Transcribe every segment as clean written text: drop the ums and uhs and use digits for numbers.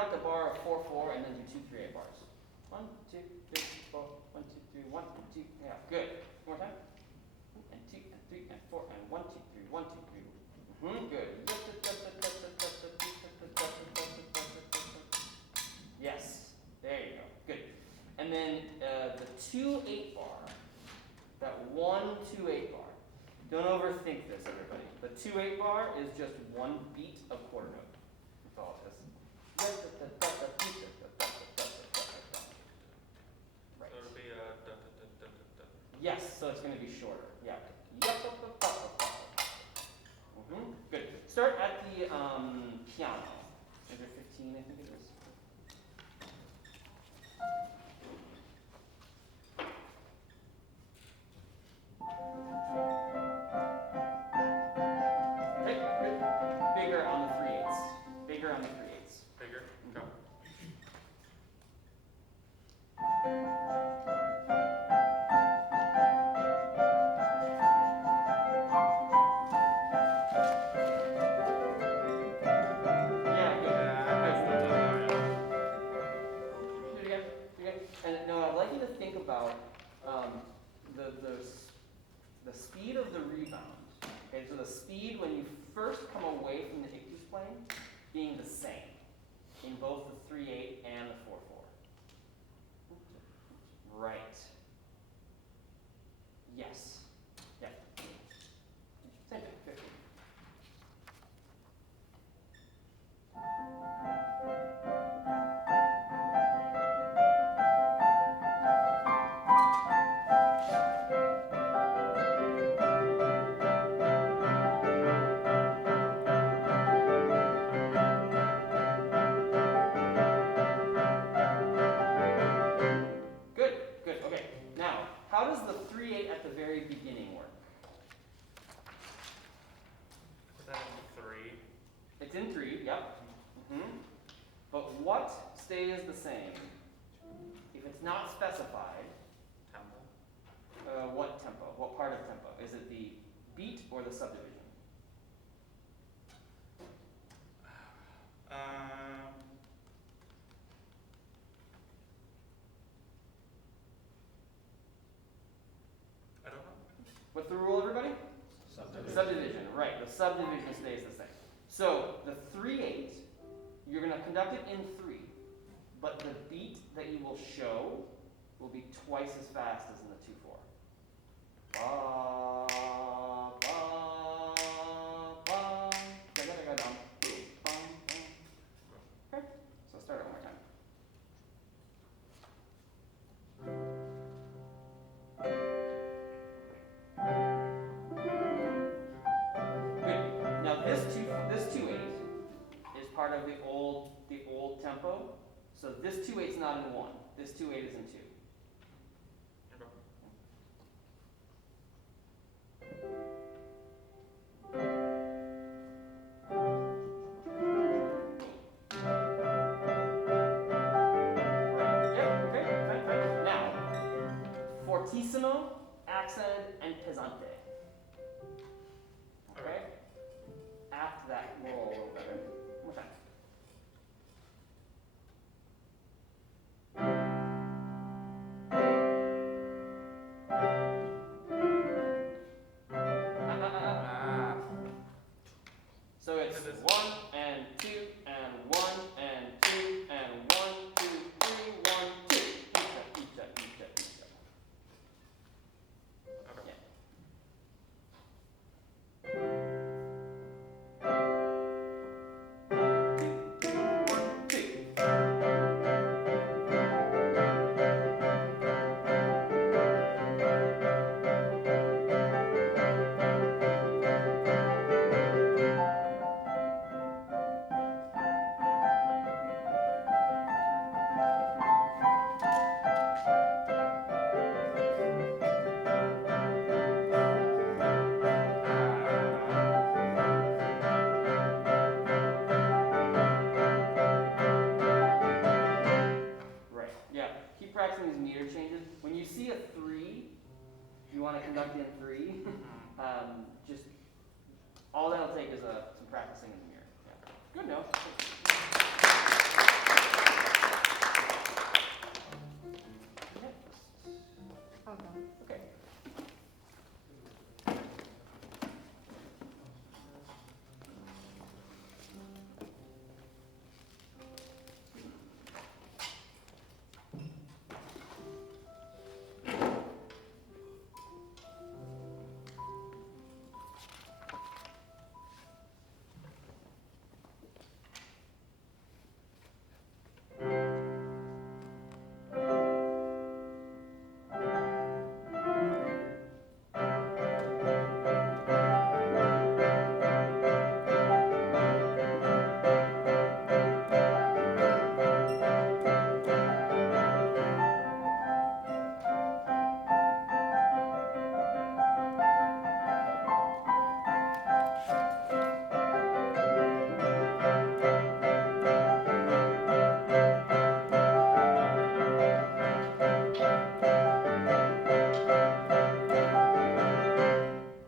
conduct a bar of 4/4 and then do 2 3/8 bars. 1 2 3 4 1 2 3 1 2. Yeah, good. One more time. And 2 and 3 and 4 and 1 2 3 1 2 3. Good. Yes. There you go. Good. And then the 2 8 bar. That 1 2 8 bar. Don't overthink this, everybody. The 2 8 bar is just one beat of quarter note. That's all it is. Right. So it'll be Yes, so it's going to be shorter. Yeah. Good. Start at the piano. Measure 15, I think it is. Right, good. Bigger on the 3/8. Bigger on the 3/8. Bigger? Go. Yeah, good. Yeah, Do it again. Do it again. And now I'd like you to think about the speed of the rebound. Okay, so the speed when you first come away from the ictus plane being the same in both the 3/8 and the 4/4. Right. Yes. Yeah. Same thing. 50. Good, good. Okay. Now, how does the 3/8 at the very beginning work? Is that in 3? It's in 3, yep. But what stays the same? If it's not specified, Tempo. what tempo? What part of tempo? Is it the beat or the subdivision? I don't know. What's the rule, everybody? Subdivision, right. The subdivision stays the same. So the 3/8, you're going to conduct it in 3, but the beat that you will show will be twice as fast as in the 2/4. Ba, ba, ba, da, da, da, da, dum, boom, bum, bum. Okay, so start it one more time. Good. Now this 2/8 is part of the old tempo. So this 2/8 is not in 1. This 2/8 is in 2. Okay. Right. Yep. Okay. Fine. Now, fortissimo, accent, and pesante. Okay. After that, roll a little better. One more time. So it's 1 and 2 and 1 and 2 and 1 2 3 1 2. Each. Okay. Yeah. conduct in 3. Just all that'll take is some practicing in the mirror. Yeah. Good enough. I'll go. Okay.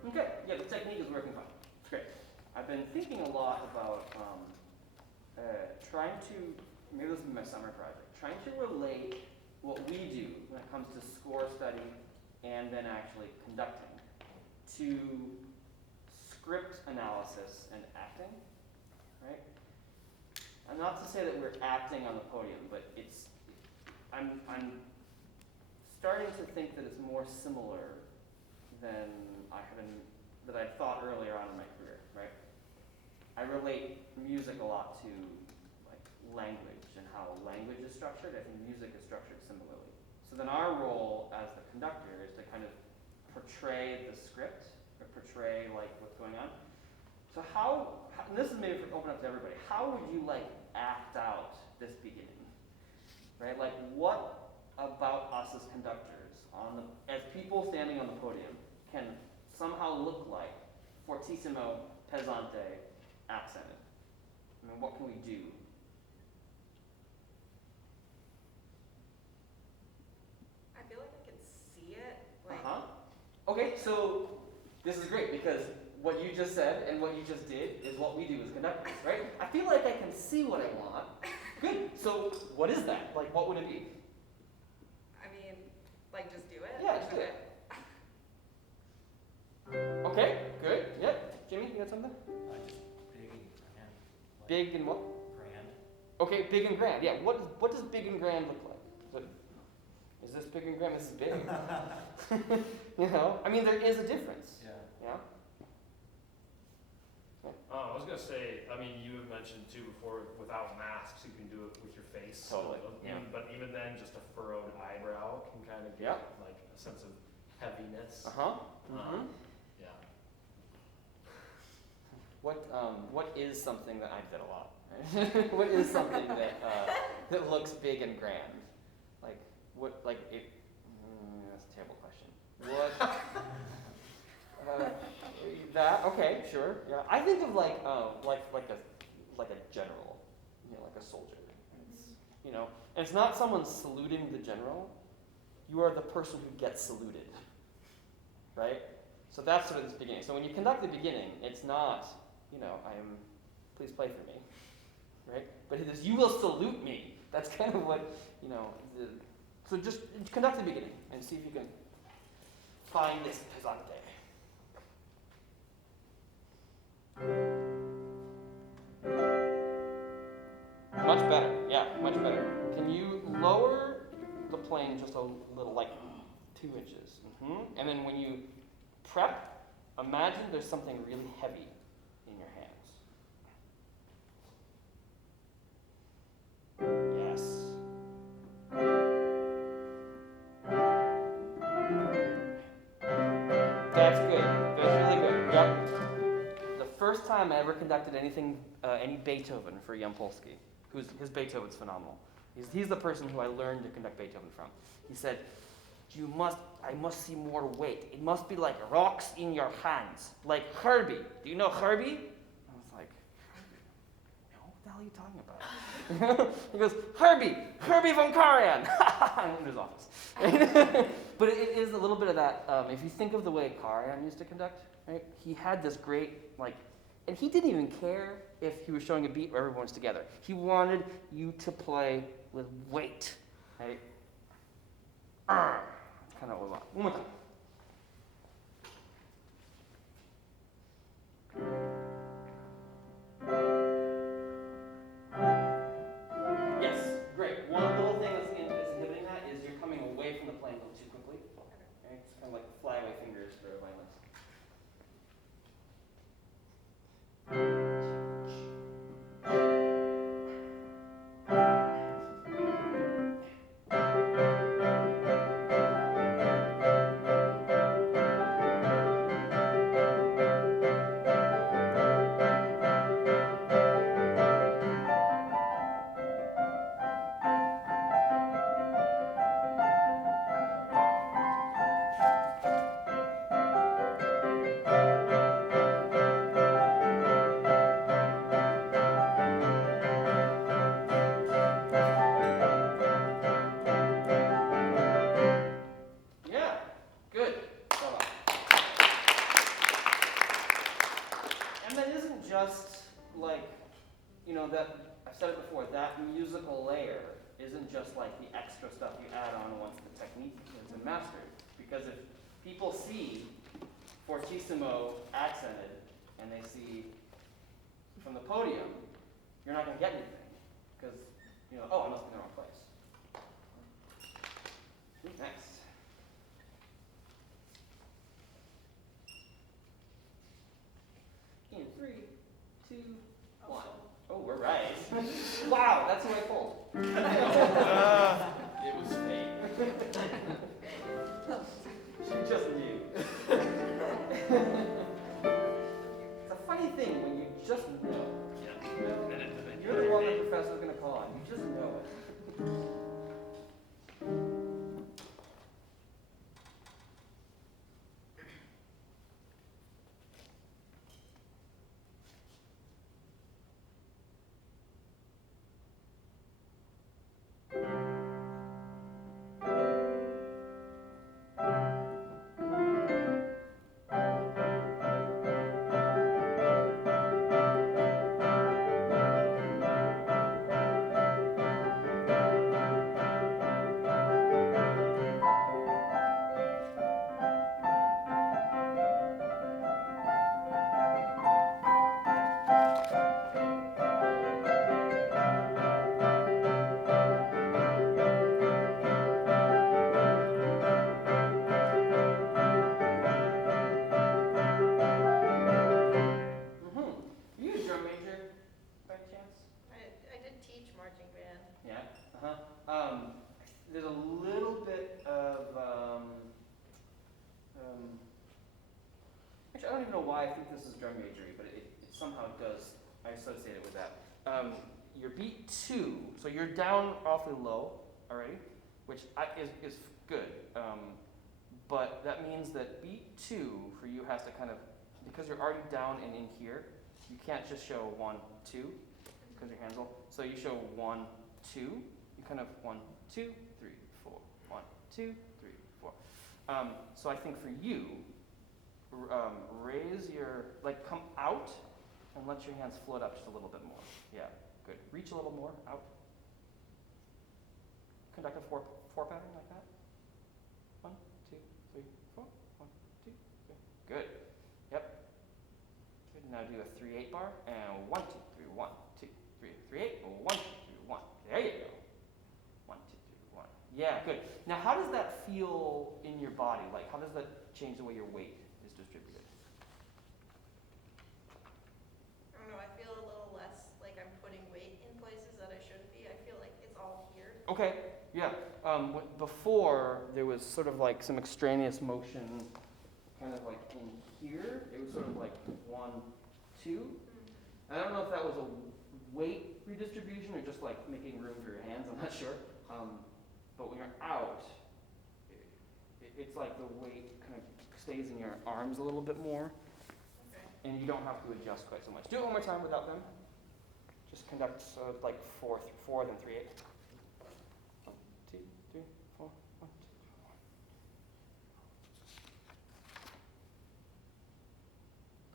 Okay, yeah, the technique is working fine. It's great. I've been thinking a lot about trying to, maybe this will be my summer project, trying to relate what we do when it comes to score study and then actually conducting to script analysis and acting, right? And not to say that we're acting on the podium, but I'm starting to think that it's more similar than that I thought earlier on in my career, right? I relate music a lot to like language and how language is structured. I think music is structured similarly. So then our role as the conductor is to kind of portray the script or portray like what's going on. So and this is maybe open up to everybody, how would you like act out this beginning, right? Like what about us as conductors as people standing on the podium can somehow look like fortissimo, pesante, accented? I mean, what can we do? I feel like I can see it. Like, Okay, so this is great because what you just said and what you just did is what we do as conductors, right? I feel like I can see what I want. Good. So what is that? Like, what would it be? I mean, like just do it? Yeah, just do it. Okay, good. Yep. Jimmy, you got something? Just big and grand. Like Big and what? grand. Okay, big and grand. Yeah. What does big and grand look like? Is this big and grand? This is big. You know, I mean, there is a difference. Yeah. Yeah. I was gonna say, I mean, you have mentioned too before, without masks, you can do it with your face. Totally, So, yeah. But even then, just a furrowed eyebrow can kind of Yeah. get like a sense of heaviness. Mm-hmm. Yeah. What is something that I did a lot? Right? What is something that looks big and grand? Like what? Like it? That's a terrible question. What? That? Okay, sure. Yeah, I think of like a general, you know, like a soldier. It's, you know, and it's not someone saluting the general. You are the person who gets saluted, right? So that's sort of this beginning. So when you conduct the beginning, it's not, you know, please play for me, right? But it is, you will salute me. That's kind of what, you know, so just conduct the beginning and see if you can find this pesante. Much better, yeah, much better. Can you lower the plane just a little, like 2 inches? And then when you prep, imagine there's something really heavy in your hands. Yes. That's good. That's really good. Yep. The first time I ever conducted anything, any Beethoven for Jampolsky, his Beethoven's phenomenal. He's the person who I learned to conduct Beethoven from. He said, I must see more weight. It must be like rocks in your hands. Like Herbie. Do you know Herbie? I was like, no, what the hell are you talking about? He goes, Herbie von Karajan. In his office. But it is a little bit of that, if you think of the way Karajan used to conduct, right? He had this great, and he didn't even care if he was showing a beat where everyone's together. He wanted you to play with weight, right? That's kind of what we want. One more time. Yes, great. One little thing that's inhibiting that is you're coming away from the plane a little too quickly. Okay, it's kind of like flyaway fingers for violins. Yeah, good. Well done. And that isn't just like, that, I've said it before, that musical layer isn't just like the extra stuff you add on once the technique has been mastered. Because if people see fortissimo accented and they see from the podium, you're not going to get anything. Because, oh, I must be in the wrong place. Next. In 3, 2, 1. Oh, we're right. Wow, that's who I pulled. It was fate. She just knew. It's a funny thing when you just know. You're the one the professor's going to call on. You just know it. There's a little bit of, actually I don't even know why I think this is drum majory, but it somehow does, I associate it with that. Your beat 2, so you're down awfully low already, which is good, but that means that beat 2 for you has to kind of, because you're already down and in here, you can't just show 1, 2, because your hands will, so you show 1, 2, you kind of 1, 2, 3, 4, 1, 2, 3, 4. So I think for you, raise your, like come out and let your hands float up just a little bit more. Yeah, good. Reach a little more out. Conduct a four pattern like that. 1, 2, 3, 4. 1, 2, 3. Good. Yep. Good. Now do a 3/8 bar and 1, 2, 3, 1, 2, 3, 3/8. 1, 2, 3, 1. There you go. 1, 2, 3, 1. Yeah, good. Now, how does that feel in your body? Like, how does that change the way your weight is distributed? I don't know, I feel a little less like I'm putting weight in places that I shouldn't be. I feel like it's all here. Okay, yeah. Before, there was sort of like some extraneous motion kind of like in here. It was sort of like 1, 2. I don't know if that was a weight redistribution or just like making room for your hands. I'm not sure. But when you're out, it's like the weight kind of stays in your arms a little bit more. Okay. And you don't have to adjust quite so much. Do it one more time without them. Just conduct like 4 then 3/8. 1, 2, 3, 4, 1, 2,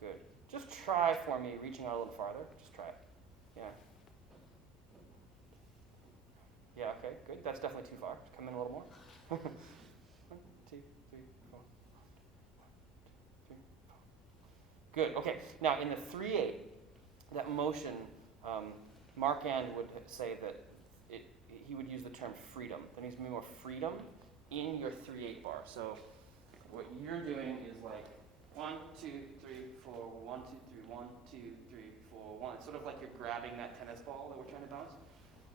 1. Good. Just try for me, reaching out a little farther. Just try it. Yeah. Yeah, okay, good. That's definitely too far. Come in a little more. 1, 2, 3, Good. Okay. Now in the 3/8, that motion, Mark Ann would say that he would use the term freedom. There needs to be more freedom in your 3/8 bar. So what you're doing is like 1, 2, 3, 4, 1, 2, 3, 1, 2, 3, 4, 1. It's sort of like you're grabbing that tennis ball that we're trying to bounce.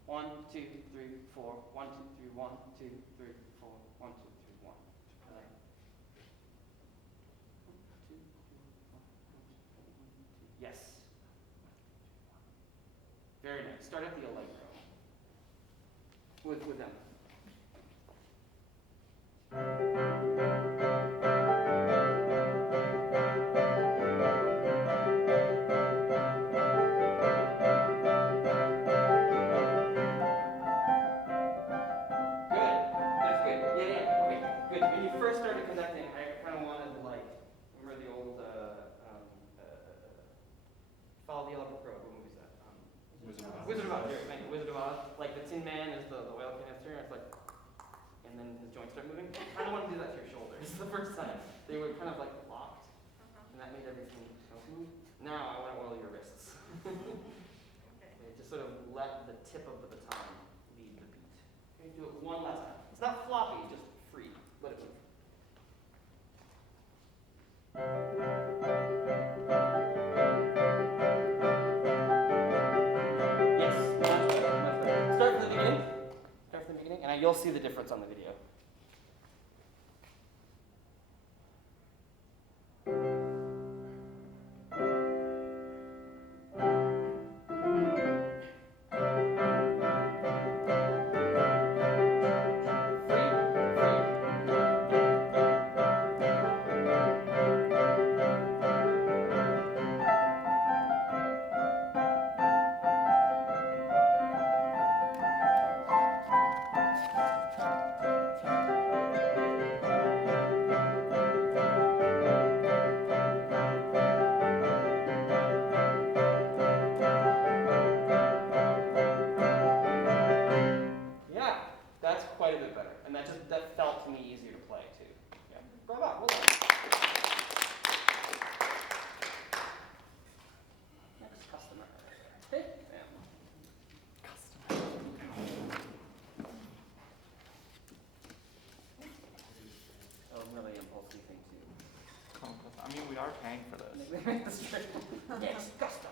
1, 2, 3, 4, 1, 2, 3, 1, 2, 3, 4, 1, 2, 3, 1. Yes. Very nice. Start at the allegro with them. Follow the Yellow Brick Road. What movie is that? Wizard of Oz. Here, thank you. Wizard of Oz. Like the Tin Man is the oil canister, and it's like, and then his joints start moving. I kind of want to do that to your shoulder. This is the first time they were kind of like locked, and that made everything so smooth. Now I want to oil your wrists. Okay, just sort of let the tip of the baton lead the beat. Okay, do it one last time. It's not floppy, just free. Let it move. And you'll see the difference on the video. That felt to me easier to play too. Yeah. Bravo, well done. Next customer. Hey, Sam. Customer. That was really impulsive thing too. I mean, we are paying for this. That's true. Next customer.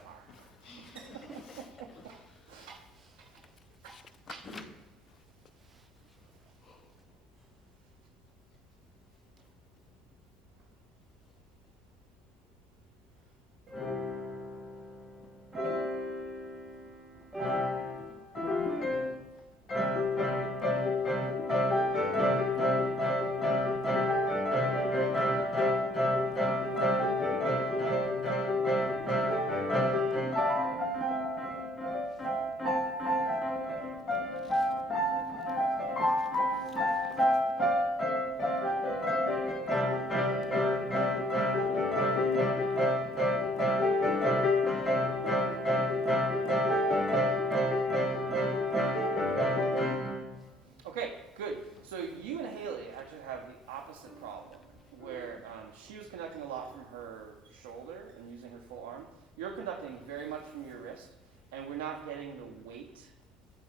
You're conducting very much from your wrist, and we're not getting the weight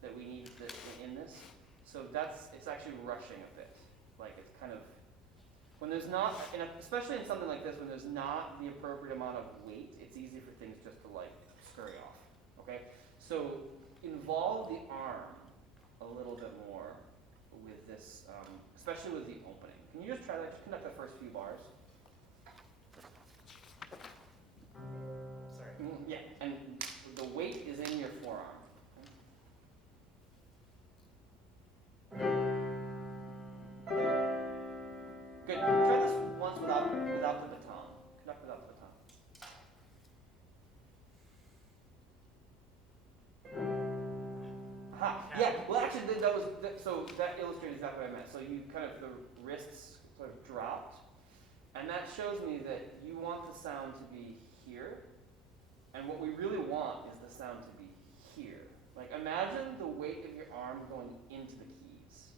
that we need in this. So it's actually rushing a bit. Like it's kind of, when there's not, especially in something like this, when there's not the appropriate amount of weight, it's easy for things just to like scurry off, okay? So involve the arm a little bit more with this, especially with the opening. Can you just try that, just conduct the first few bars? Yeah, and the weight is in your forearm. Good. Try this once without the baton. Conduct without the baton. Aha. Yeah. Well, actually, so that illustrates exactly what I meant. So you kind of the wrists sort of dropped, and that shows me that you want the sound to be here. And what we really want is the sound to be here. Like imagine the weight of your arm going into the keys.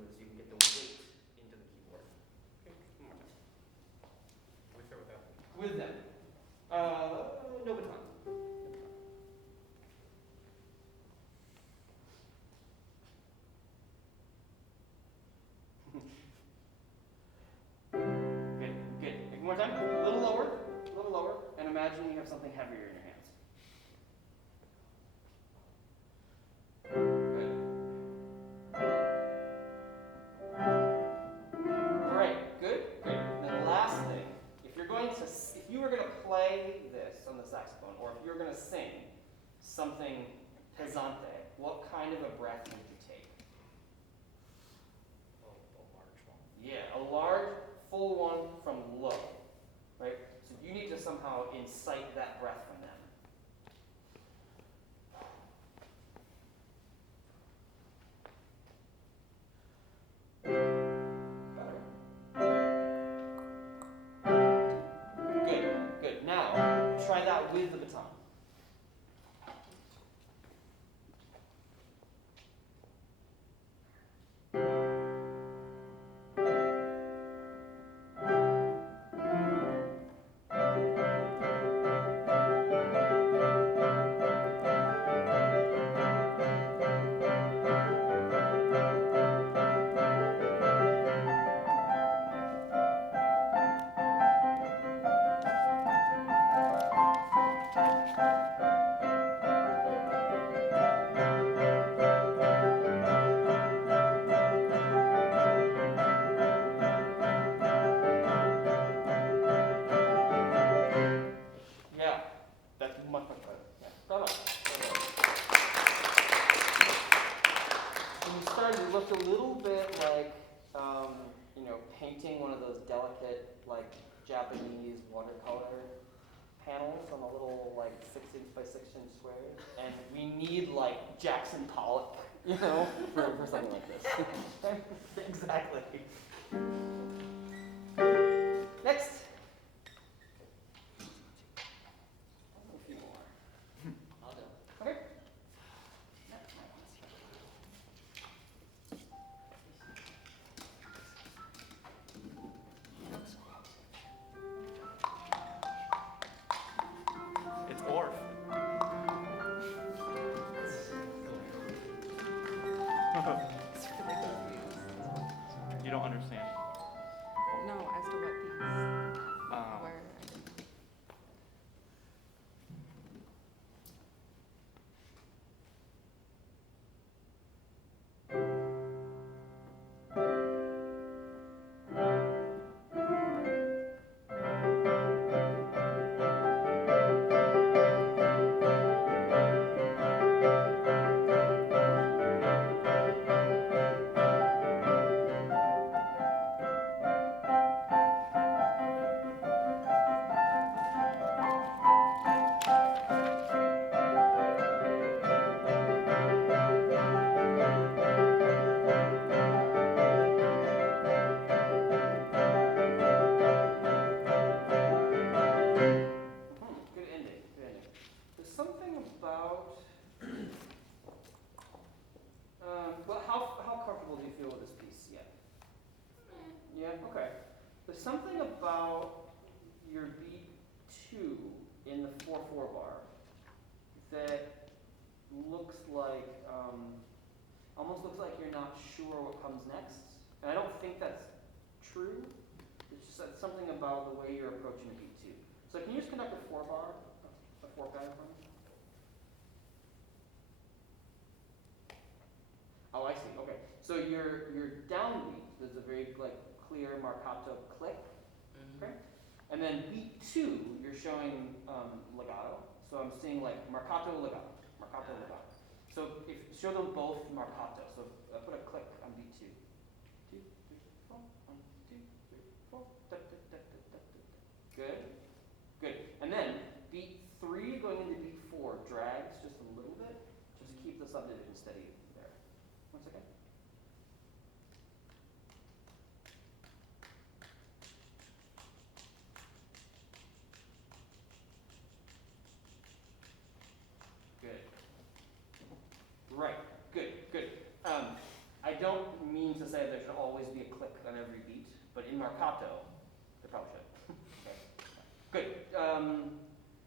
with, so you can get the weight into the keyboard. Okay, one more time. With or without? With them. No baton. Good, good. One more time. A little lower, and imagine you have something heavier in your hands. Good. All right, good, good. And then last thing, if you were going to play this on the saxophone, or if you were going to sing something pesante, what kind of a breath would you take? A large one. Yeah, a large, full one from low, right? So you need to somehow incite that breath from them. Good, good. Now, try that with the baton. Yeah, that's much, much better. Yeah. Bravo. When you started, it looked a little bit like, painting one of those delicate, Japanese watercolor panels on a little, 6-inch by 6-inch squares. And we need, Jackson Pollock, for something like this. Exactly. Next. A few more. I'll do. Okay. It's Orff. You don't understand. No, as to what these Um, were. Good ending, good ending. There's something about, how comfortable do you feel with this piece yet? Yeah, okay. There's something about your beat 2 in the 4/4 bar that looks like, almost looks like you're not sure what comes next. And I don't think that's true. It's just that something about the way you're approaching the beat 2. So can you just conduct a 4-bar, a 4 pattern for me? Oh, I see. Okay. So your downbeat, there's a very clear marcato click. Okay. And then beat 2, you're showing legato. So I'm seeing marcato legato, marcato legato. So show them both marcato. So put a click on beat 2. 2, 3, 4. 1, 2, 3, 4. Da, da, da, da, da, da. Good. Good. And then beat 3 going into beat 4 drags just a little bit. Just keep the subdivision steady there. 1 second. Good. Right. Good. Good. I don't mean to say that marcato. They probably should. Okay. Good.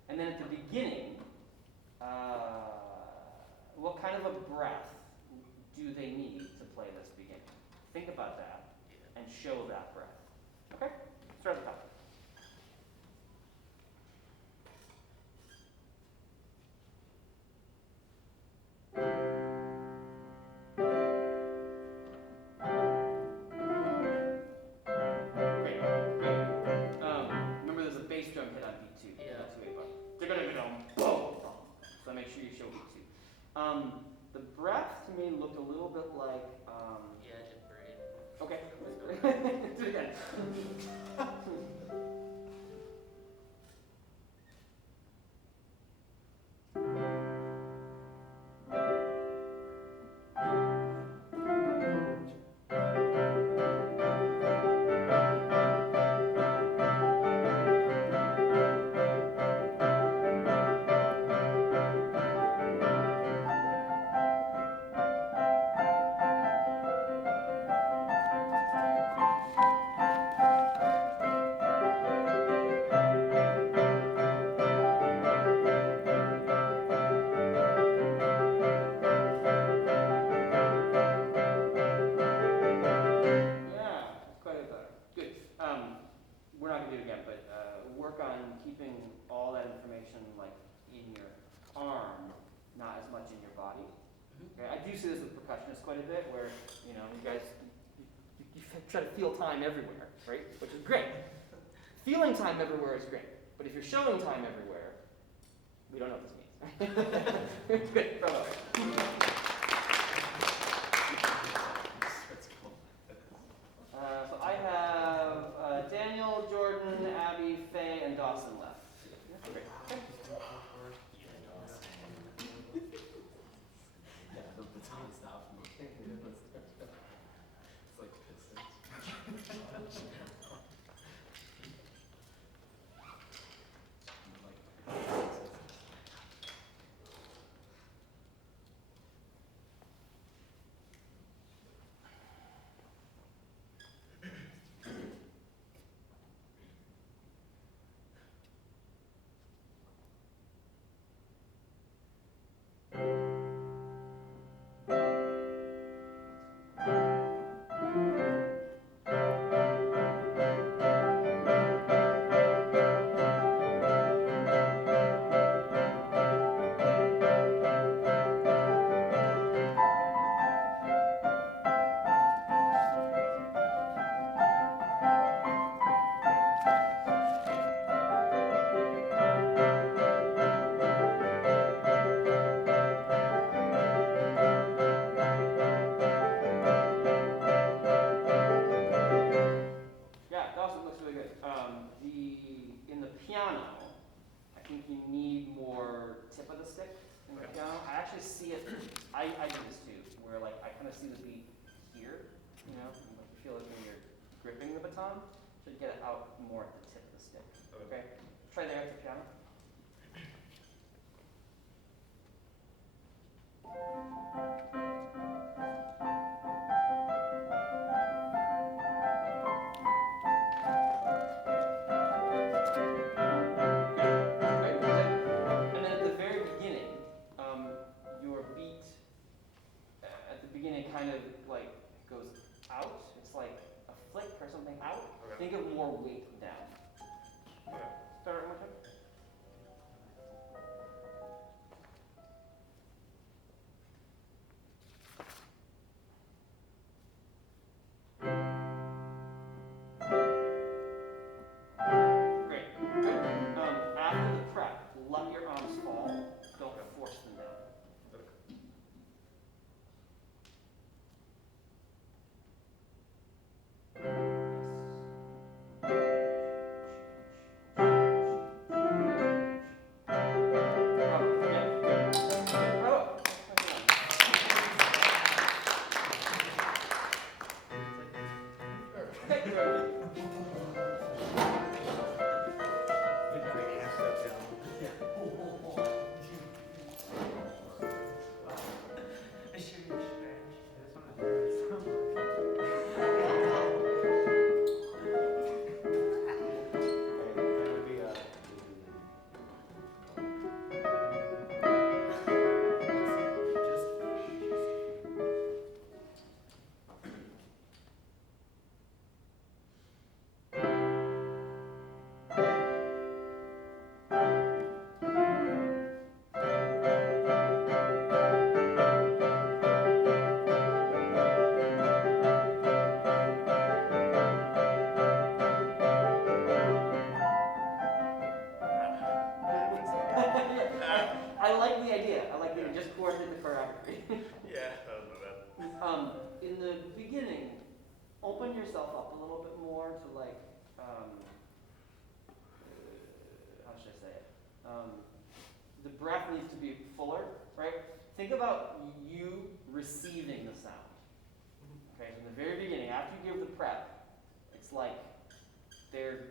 And then at the beginning, what kind of a breath do they need to play this beginning? Think about that and show that breath. Okay? Start at the top. Great, great. Remember there's a bass drum hit on beat 2. Yeah. Not 2 8 bar. They're gonna be on boom. So make sure you show beat 2. The breath to me looked a little bit like Yeah, I did breathe. okay. Do it again. Yeah, it's quite a bit better. Good. We're not gonna do it again, but work on keeping all that information like in your arm, not as much in your body. Okay, I do see this with percussionists quite a bit, where you guys you try to feel time everywhere, right? Which is great. Feeling time everywhere is great, but if you're showing time everywhere, we don't know what this means. Good, bravo. So I have Daniel, Jordan, Abby, Faye, and Dawson left. Great. Okay. Yeah, Dawson looks really good. In the piano, I think you need more tip of the stick in the piano. I actually see it. I do this too, where like I kind of see the beat here. And, like you feel it when you're gripping the baton. Should get it out more at the tip of the stick. Okay. Try there at the piano. Right, and then at the very beginning, your beat at the beginning kind of like goes out. It's like a flick or something out. Okay. Think of more weight down. Okay. Start one more time. Great. Good. After the prep, let your arms fall. Don't force them down. Bravo. Yeah, good. Good. Bravo. Okay, good. In the beginning, open yourself up a little bit more to like, how should I say it? The breath needs to be fuller, right? Think about you receiving the sound. Okay, so in the very beginning, after you give the prep, it's like they're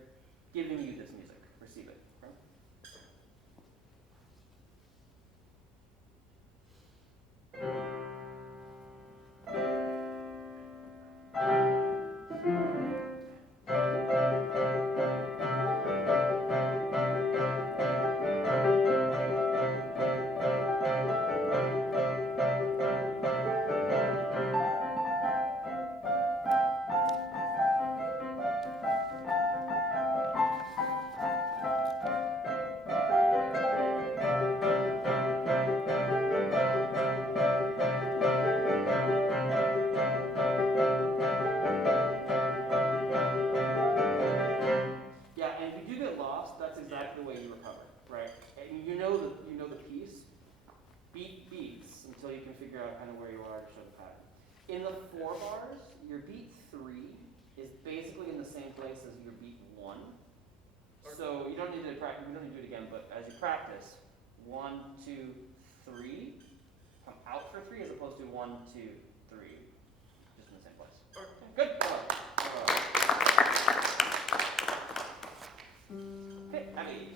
giving you this music. Receive it. Right? Yeah, and if you do get lost, that's exactly the way you recover, right? And you know the piece. Beat beats until you can figure out kind of where you are to show the pattern. In the 4 bars, your beat 3 is basically in the same place as your beat 1. So you don't need to practice. You don't need to do it again. But as you practice, 1, 2, 3, come out for 3 as opposed to 1, 2, 3, just in the same place. Good. Okay, Abby.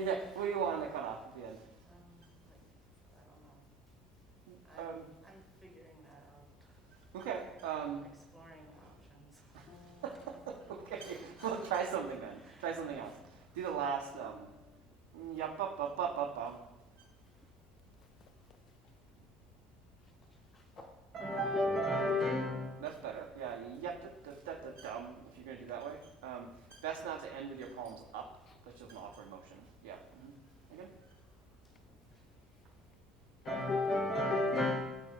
Yeah, what do you want to cut off at the end? I don't know. I'm figuring that out, Okay. exploring options. Okay. Well, try something then. Try something else. Do the last yup up up up up up. That's better. Yeah. Yup dum. If you're gonna do that way. Best not to end with your palms up. That's just an awkward motion. Yeah. Okay.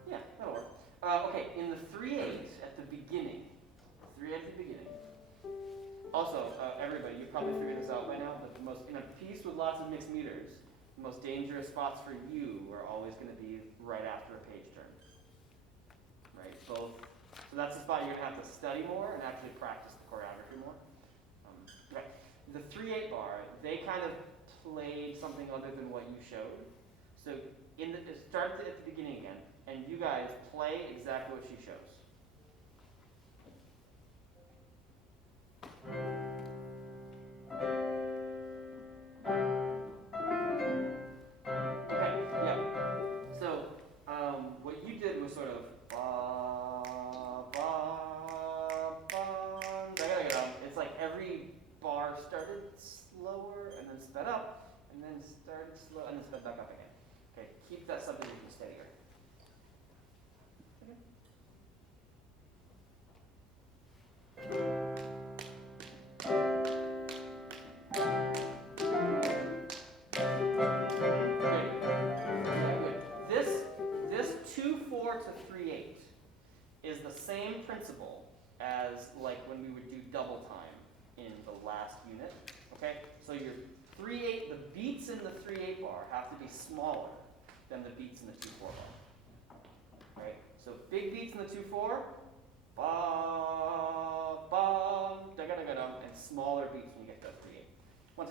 Yeah, that'll work. Okay, in the 3/8 at the beginning. 3 at the beginning. Also, everybody, you probably figured this out by now, but in a piece with lots of mixed meters, the most dangerous spots for you are always going to be right after a page turn. Right? So that's the spot you're going to have to study more and actually practice the choreography more. Right. The 3/8 bar, they kind of played something other than what you showed. So start at the beginning again, and you guys play exactly what she shows. Okay, yeah. So what you did was sort of it's like every bar started slower and then sped up, and then started slow and then sped back up again. Okay, keep that subdivision steadier. Great. Yeah, good. This 2/4 to 3/8 is the same principle as like when we would do double time in the last unit. Okay? So your 3/8, the beats in the 3/8 bar have to be smaller than the beats in the 2/4 bar. Right? So big beats in the 2/4, ba ba da ga da ga dum, and smaller beats when you get to 3/8. One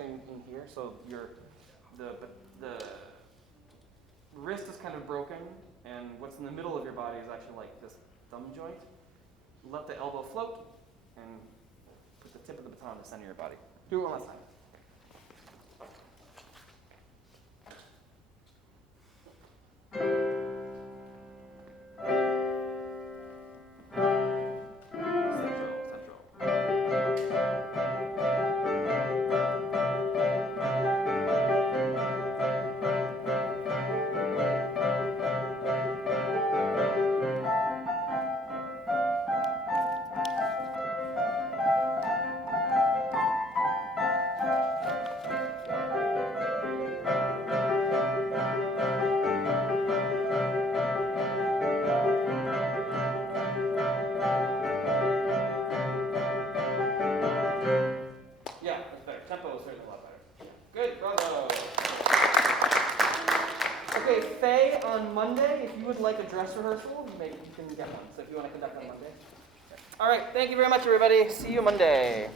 connecting in here, so the wrist is kind of broken, and what's in the middle of your body is actually like this thumb joint. Let the elbow float, and put the tip of the baton in the center of your body. Do it one last time. Yeah, that's better. Tempo is certainly a lot better. Good, bravo. Okay, Faye, on Monday, if you would like a dress rehearsal, you can get one. So if you want to conduct on Monday. All right, thank you very much, everybody. See you Monday.